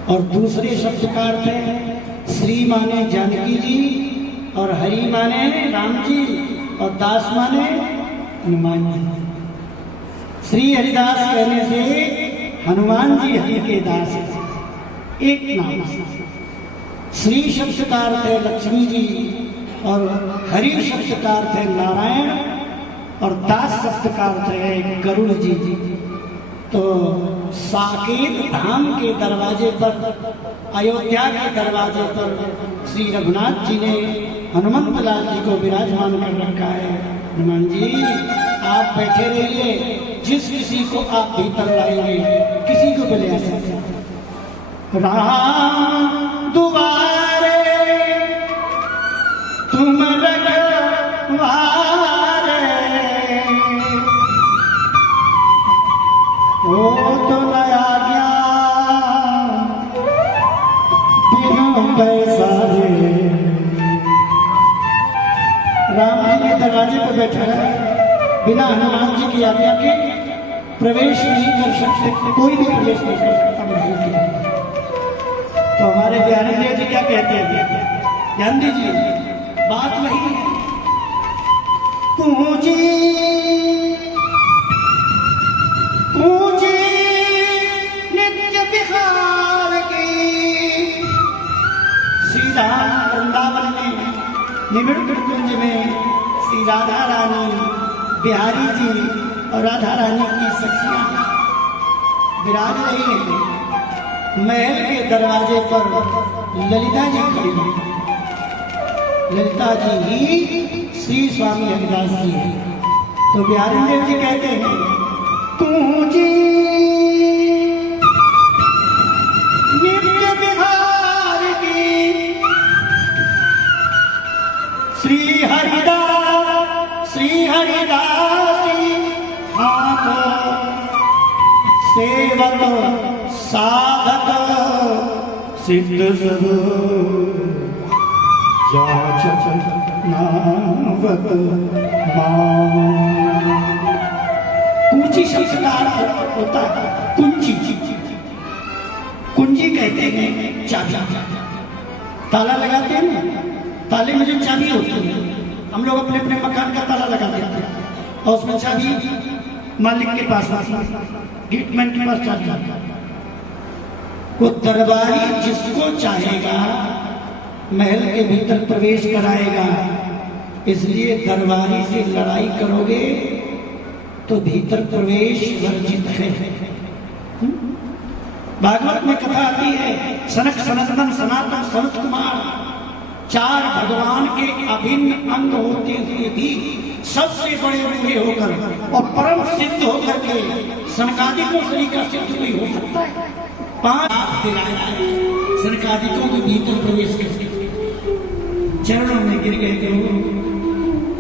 और दूसरे शब्द का अर्थ है श्री माने जानकी जी और हरि माने राम जी और दास माने हनुमान जी। श्री हरिदास कहने से हनुमान जी हरि के दास हैं, एक नाम। श्री शब्द का अर्थ है लक्ष्मी जी और हरि शब्द का अर्थ है नारायण और दास शब्द का अर्थ है गरुड़ जी। तो साकेत धाम के दरवाजे पर, अयोध्या के दरवाजे पर श्री रघुनाथ जी ने हनुमंत लाल जी को विराजमान कर रखा है। हनुमान जी आप बैठे रहिए, जिस किसी को आप भीतर लाएंगे किसी को भी ले आ सकते हैं। राम दुआरे तुम रखवारे, ओ तो नया ज्ञान बिनु बैसारे। राम जी के दरवाजे पर बैठा है, बिना हनुमान जी की आज्ञा के प्रवेश नहीं कर सकते, कोई भी प्रवेश नहीं कर सकता महल के। तो हमारे प्यारे देव जी क्या कहते हैं, ध्यान दीजिए, बात वही है। पूजी पूजी नित्य बिहार की, सीधा वृंदावन में निमित्त कुंज में श्री राधा रानी, बिहारी जी और राधा रानी की सखियां विराज रही हैं। महल के दरवाजे पर ललिता जी खड़ी हैं। ललिता जी ही श्री स्वामी हरिदास जी हैं। तो बिहारी देव जी कहते हैं तू जी नित्य बिहार की, श्री हरिदास हाथ सेवक साधक सिद्ध नावत कुंजी शब्द का अर्थ होता है कुंजी। कुंजी कहते हैं चाबी। ताला लगाते हैं ना, ताले में जो चाबी होती है, हम लोग अपने अपने मकान का ताला लगा देते हैं और उसमें चाबी मालिक के पास आती है, गेटमैन के पास चाबी आती है। वो दरबारी जिसको चाहेगा महल के भीतर प्रवेश कराएगा। इसलिए दरबारी से लड़ाई करोगे तो भीतर प्रवेश वर्जित है। भागवत में कथा आती है, सनक सनंदन सनातन सनत कुमार चार भगवान के अभिन्न अंग होते हुए भी सबसे बड़े बूढ़े होकर और परम सिद्ध होकर के सनकादिकों का सिद्ध भी हो सकता है। 5 दिलाया सनकादिकों के भीतर प्रवेश करके चरणों में गिर गए थे।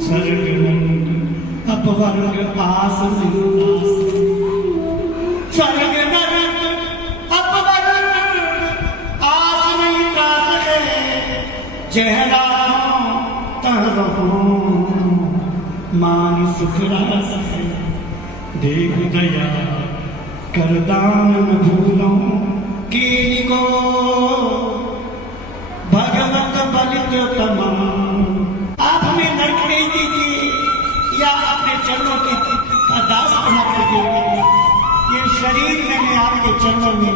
स्वर्ग अपवर्ग आस स्वर्ग नरक अपवर्ग आस नहीं त्रास है, चेहरा तह रहो मान सुख रास है। देख दया कर दान न भूलो कीनी को भगवत बलित तमाम। आप हमें नरक नहीं दीजिए या अपने चरणों के दास बना कर दीजिए। ये शरीर मैंने आपके चरणों में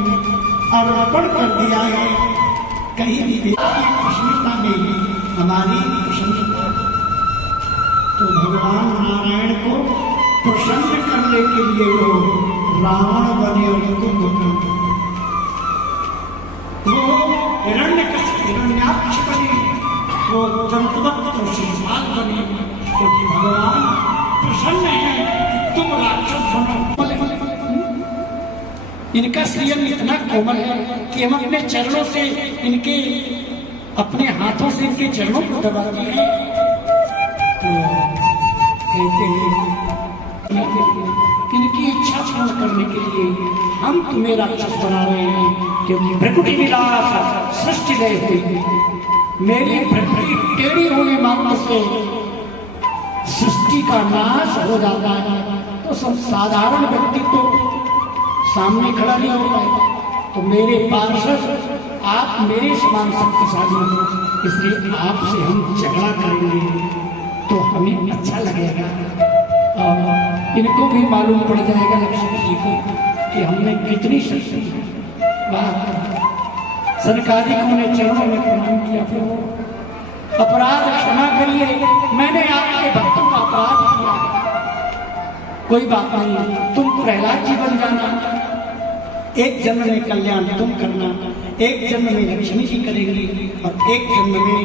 अर्पण कर दिया है। कहीं भी आपकी प्रसन्नता में हमारी प्रसन्नता। तो भगवान नारायण को प्रसन्न करने के लिए वो रावण बने और वो हिरण्याक्ष बने, वो जंतुवत और शिशुपाल बने, क्योंकि भगवान प्रसन्न है कि तुम राक्षस बनो। इनका श्रीअंग इतना कोमल है कि हम अपने चरणों से इनके अपने हाथों से इनके चरणों को दबाते हैं तो कहते हैं इनकी इच्छा पूर्ण करने के लिए हम तुम्हें राक्षस बना रहे हैं, क्योंकि प्रकृति विलास सृष्टि गए हुई मेरी प्रकृति टेढ़ी होने मात्र से सृष्टि का नाश हो जाता है। तो सब साधारण व्यक्ति तो सामने खड़ा नहीं हो पाएगा। तो मेरे पार्षद आप मेरे समान शक्तिशाली हो, इसलिए आपसे हम झगड़ा करेंगे तो हमें अच्छा लगेगा और इनको भी मालूम पड़ जाएगा लक्ष्मी जी को कि हमने कितनी शक्ति है। सनकादिकों ने चरणों में प्रणाम किया, प्रभु अपराध क्षमा करिए, मैंने आपके भक्तों का अपराध किया। कोई बात नहीं, तुम प्रहलाद जी बन जाना, एक जन्म में कल्याण तुम करना, एक जन्म में लक्ष्मी जी करेंगी और एक जन्म में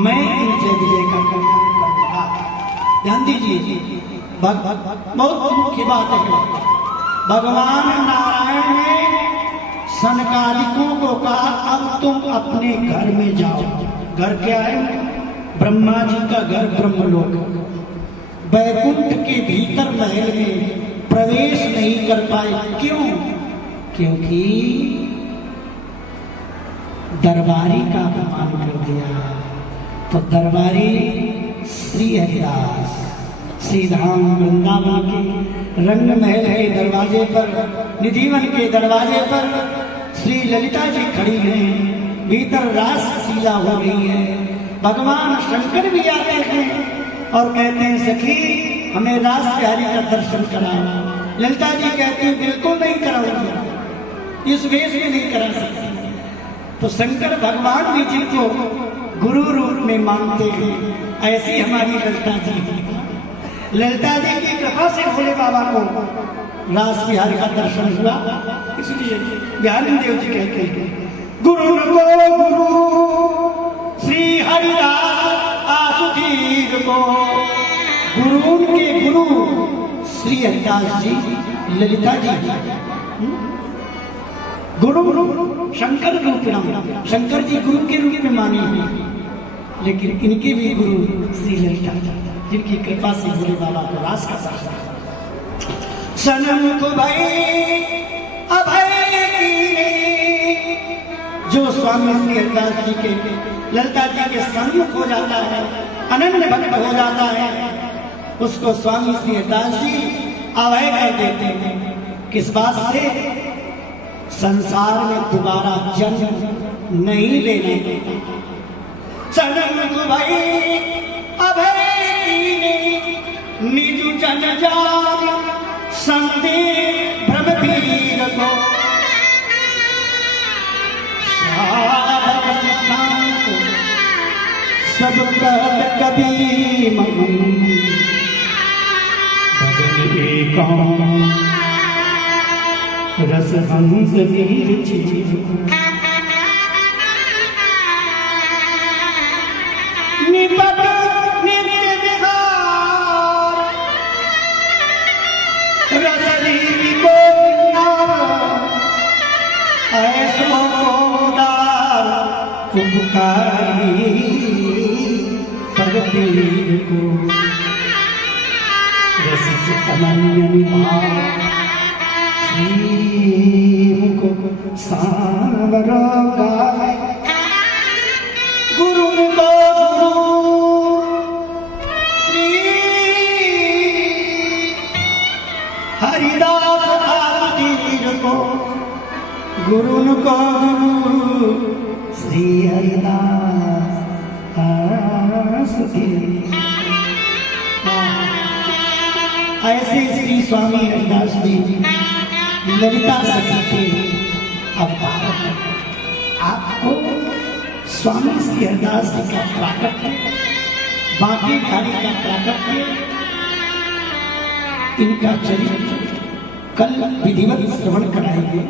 मैं इन जय विजय का कल्याण करूंगा। ध्यान दीजिए, बहुत मुख्य बात है। भगवान नारायण ने सनकादिकों को कहा अब तुम अपने घर में जाओ। घर क्या है? ब्रह्मा जी का घर ब्रह्मलोक। वैकुंठ के भीतर महल में प्रवेश नहीं कर पाए। क्यों? क्योंकि दरबारी का अपमान कर दिया। तो दरबारी श्री हरिदास श्री धाम वृंदावन के रंग महल के दरवाजे पर, निधिवन के दरवाजे पर श्री ललिता जी खड़ी हैं। भीतर रास लीला हो रही है। भगवान शंकर भी आते हैं और कहते हैं सखी हमें रास बिहारी का दर्शन कराना। ललिता जी कहती हैं बिल्कुल नहीं कराऊंगी, इस वेश में नहीं करा सकती। तो शंकर भगवान भी जिनको गुरु रूप में मानते हैं, ऐसी हमारी ललिता जी। ललिता जी की कृपा से भोले बाबा को रास बिहारी का दर्शन हुआ। इसलिए बिहारी देव जी कहते हैं गुरु को गुरु श्री हरिदास आसुधीर को। गुरु के गुरु श्री हरिदास जी, ललिता जी। गुरु शंकर रूप, शंकर जी गुरु के रूप में माने हुए, लेकिन इनके भी गुरु श्री ललिता जिनकी कृपा से भोले बाबा को रास का सनम को भय अभय की स्वामी श्री हरिदास जी के ललिता जी के सम्मुख हो जाता है, अनन्य भक्त हो जाता है, उसको स्वामी श्री हरिदास जी अभय कर देते हैं। किस बात से? संसार में दोबारा जन्म नहीं लेने देते। चरण भाई अभय कीने निज जन जान संदेह भ्रम पीर को साधक सिद्धांत सब कहत कभी मगन भजन एकांत रस हंस वीर चीज निपट नित्य विहार रसरी को ऐसो उदार उपकारी पगपीर को रसिक अनन्य निभार को सांवर गाए गुरु को गुरु श्री हरिदास आसुतीर को गुरु को गुरु श्री हरिदास आसुतीर। ऐसे श्री स्वामी हरिदास जी ललिता सखी के अवतार है। आपको स्वामी श्री हरिदास जी का प्राकट्य, बाकी खाली का प्राकट्य, इनका चरित्र कल विधिवत श्रवण कराएंगे।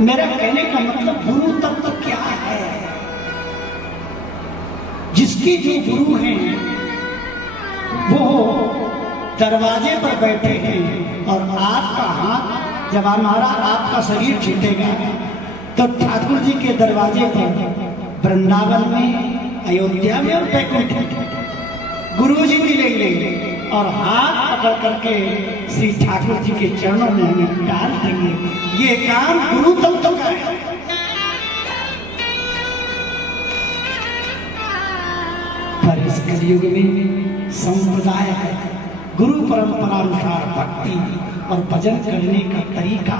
मेरा कहने का मतलब गुरु तत्व क्या है? जिसकी जो गुरु हैं वो दरवाजे पर बैठे हैं और आपका हाथ जब हमारा आपका शरीर छूटेगा तो ठाकुर जी के दरवाजे पर वृंदावन में, अयोध्या में और बैकुंठ में गुरु जी मिलेंगे और हाथ पकड़ करके श्री ठाकुर जी के चरणों में हमें डाल देंगे। ये काम गुरु तत्व का है। पर इस कलयुग में संप्रदाय है, गुरु परंपरा अनुसार भक्ति और भजन करने का तरीका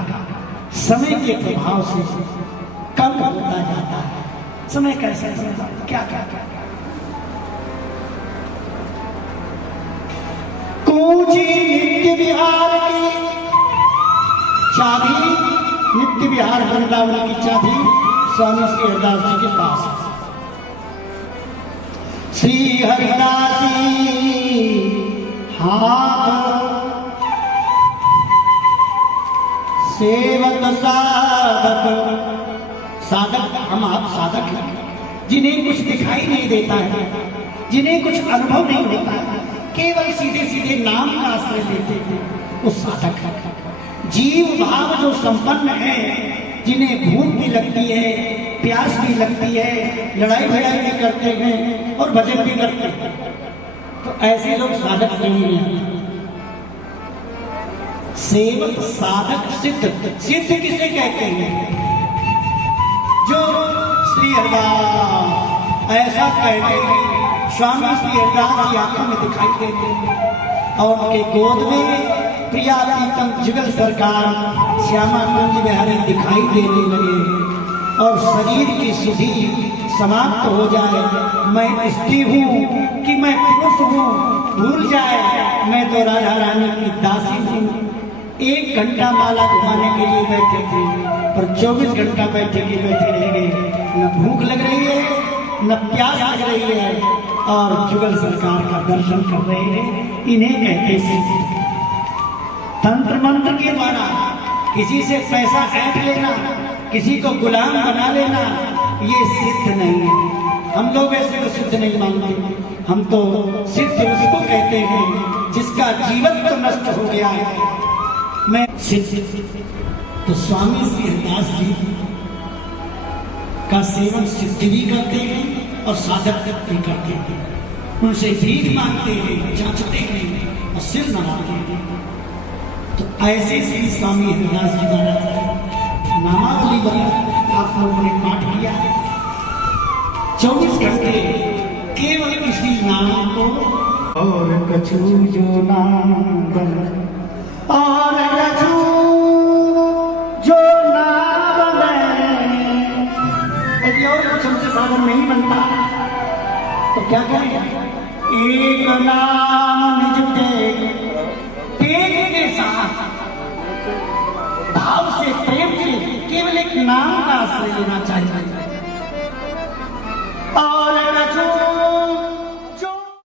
समय के प्रभाव से कम होता जाता है। समय कैसे क्या क्या कूची नित्य विहार की चाबी, नित्य विहार वृंदावन की चाबी स्वामी श्री हरिदास जी के पास है। श्री हरिदासी हाथ सेवक साधक, साधक हम आप साधक हैं जिन्हें कुछ दिखाई नहीं देता है, जिन्हें कुछ अनुभव नहीं होता है, केवल सीधे सीधे नाम का आश्रय लेते हैं, वो साधक है। जीव भाव जो संपन्न है, जिन्हें भूख भी लगती है, प्यास भी लगती है, लड़ाई भिड़ाई भी करते हैं और भजन भी करते हैं, तो ऐसे लोग साधक श्रेणी में आते हैं। सेवक साधक सिद्ध, सिद्ध किसे कहते हैं? जो श्री हरिदास ऐसा कहते हैं, स्वामी श्री हरिदास की आंखों में दिखाई देते हैं और उनके गोद में प्रिया प्रीतम जुगल सरकार श्यामा कुंज बिहारी दिखाई देने लगे और शरीर की सुधि समाप्त हो जाए। मैं स्त्री हूँ कि मैं पुरुष हूँ भूल जाए, मैं तो राधा रानी की दासी हूँ। 1 घंटा माला घुमाने के लिए बैठे थे पर 24 घंटा बैठे रह गए। न भूख लग रही है, न प्यास लग रही है और जुगल सरकार का दर्शन कर रहे हैं। इन्हें कहते सिद्ध। तंत्र मंत्र के द्वारा किसी से पैसा ऐंठ लेना, किसी को गुलाम बना लेना, ये सिद्ध नहीं है। हम लोग ऐसे को सिद्ध नहीं मानते। हम तो सिद्ध उसको कहते हैं जिसका जीवन तो नष्ट हो गया है। मैं सिद्ध तो स्वामी श्री हरिदास जी का सेवन सिद्ध भी करते हैं और साधक भी करते हैं। उनसे भीख मांगते हैं, जांचते हैं और सिर नवाते हैं। तो ऐसे श्री स्वामी हरिदास जी द्वारा नामावली बनी आप लोगों ने पाठ किया। 24 घंटे केवल इसी नाम को और कछु जो नाम बन और कछु जो नाम बने। यदि और कुछ हमसे साधन नहीं बनता तो क्या करें? एक नाम निज तेग के साथ भाव से प्रेम से केवल एक नाम का आश्रय लेना चाहिए। और